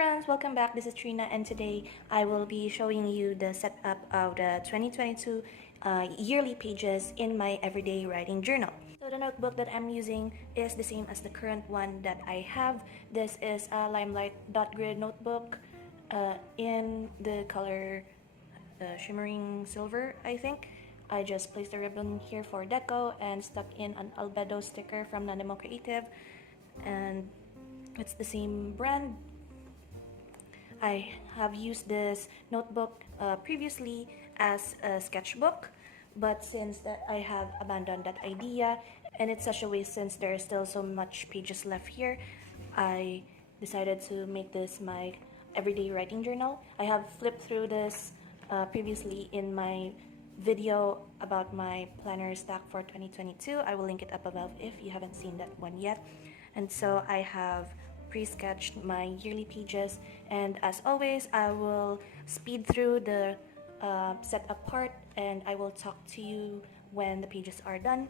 friends, welcome back. This is Trina, and today I will be showing you the setup of the 2022 yearly pages in my everyday writing journal. So the notebook that I'm using is the same as the current one that I have. This is a Limelight dot grid notebook in the color shimmering silver, I think. I just placed a ribbon here for deco and stuck in an albedo sticker from Nanimo Creative, and it's the same brand. I have used this notebook previously as a sketchbook, but since that I have abandoned that idea and it's such a waste since there is still so much pages left here, I decided to make this my everyday writing journal. I have flipped through this previously in my video about my planner stack for 2022. I will link it up above if you haven't seen that one yet. And so I have pre-sketched my yearly pages, and as always I will speed through the setup part and I will talk to you when the pages are done.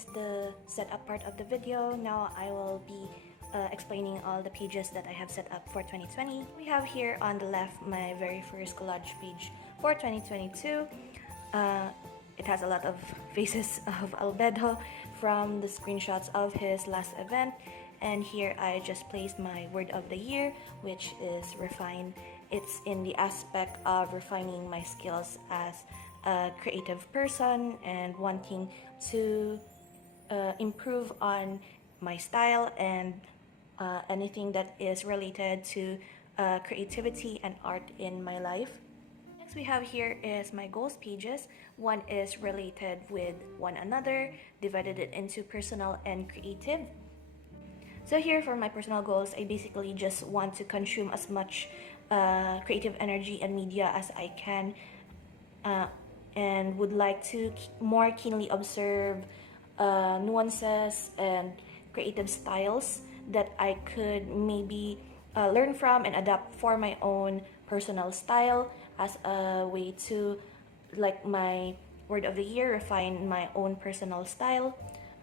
is the setup part of the video. Now I will be explaining all the pages that I have set up for 2020. We have here on the left my very first collage page for 2022. It has a lot of faces of Albedo from the screenshots of his last event. And here I just placed my word of the year, which is refine. It's in the aspect of refining my skills as a creative person and wanting to improve on my style and anything that is related to creativity and art in my life. Next we have here is my goals pages. One is related with one another, divided it into personal and creative. So here for my personal goals, I basically just want to consume as much creative energy and media as I can, and would like to more keenly observe nuances and creative styles that I could maybe learn from and adapt for my own personal style as a way to, like my word of the year, refine my own personal style.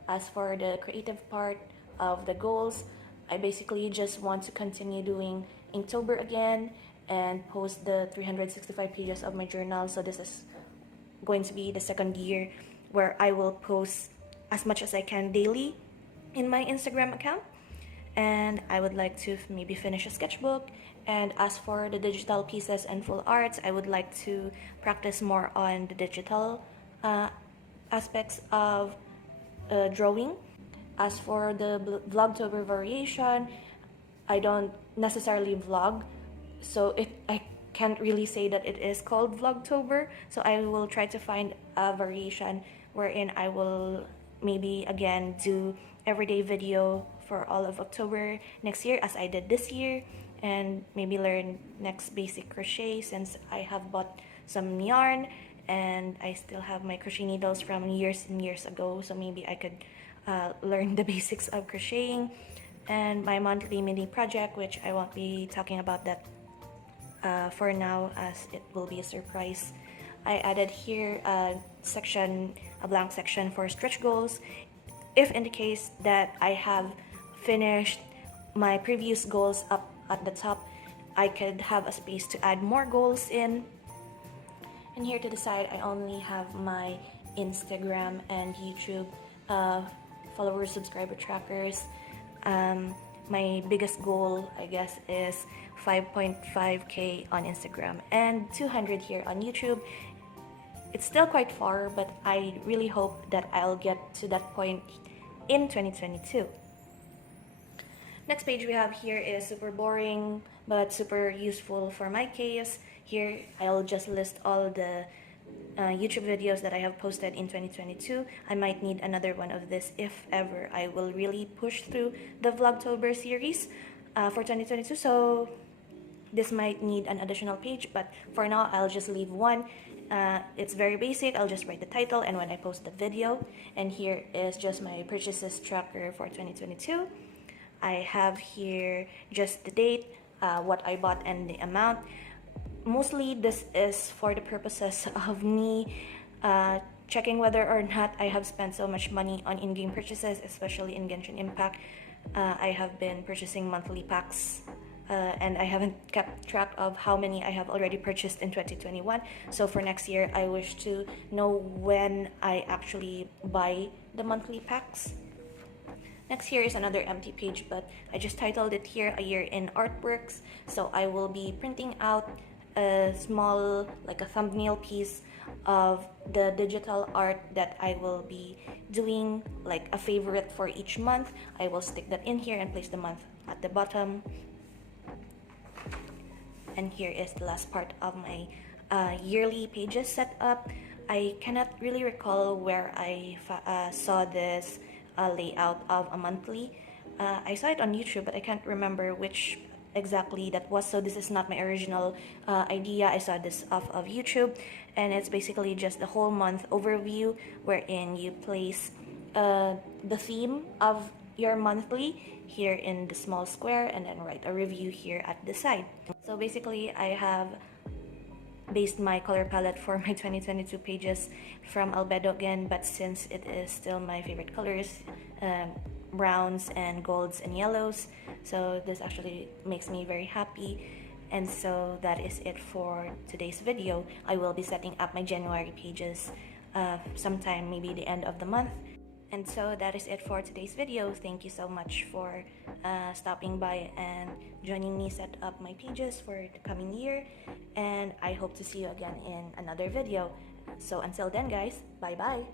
As for the creative part of the goals, I basically just want to continue doing Inktober again and post the 365 pages of my journal. So this is going to be the second year where I will post as much as I can daily in my Instagram account. And I would like to maybe finish a sketchbook. And as for the digital pieces and full arts, I would like to practice more on the digital aspects of drawing. As for the Vlogtober variation, I don't necessarily vlog, so I can't really say that it is called Vlogtober. So I will try to find a variation wherein I will maybe again do everyday video for all of October next year as I did this year, and maybe learn next basic crochet since I have bought some yarn and I still have my crochet needles from years and years ago, so maybe I could learn the basics of crocheting. And my monthly mini project, which I won't be talking about that for now as it will be a surprise. I added here a blank section for stretch goals. If in the case that I have finished my previous goals up at the top, I could have a space to add more goals in. And here to the side, I only have my Instagram and YouTube followers, subscriber trackers. My biggest goal, I guess, is 5.5k on Instagram and 200 here on YouTube. It's still quite far, but I really hope that I'll get to that point in 2022. Next page we have here is super boring but super useful for my case. Here I'll just list all the YouTube videos that I have posted in 2022. I might need another one of this if ever I will really push through the Vlogtober series for 2022. So this might need an additional page, but for now I'll just leave one. It's very basic. I'll just write the title and when I post the video. And here is just my purchases tracker for 2022. I have here just the date, what I bought and the amount. Mostly this is for the purposes of me checking whether or not I have spent so much money on in-game purchases, especially in Genshin Impact. I have been purchasing monthly packs and I haven't kept track of how many I have already purchased in 2021. So for next year, I wish to know when I actually buy the monthly packs. Next here is another empty page, but I just titled it here A Year in Artworks. So I will be printing out a small, like a thumbnail piece of the digital art that I will be doing, like a favorite for each month. I will stick that in here and place the month at the bottom. And here is the last part of my yearly pages set up. I cannot really recall where I saw this layout of a monthly. I saw it on YouTube, but I can't remember which exactly that was. So this is not my original idea. I saw this off of YouTube, and it's basically just the whole month overview wherein you place the theme of your monthly here in the small square and then write a review here at the side. So basically I have based my color palette for my 2022 pages from Albedo again, but since it is still my favorite colors, browns and golds and yellows, so this actually makes me very happy. And so that is it for today's video. I will be setting up my January pages sometime maybe the end of the month. And so that is it for today's video. Thank you so much for stopping by and joining me set up my pages for the coming year. And I hope to see you again in another video. So until then guys, bye bye.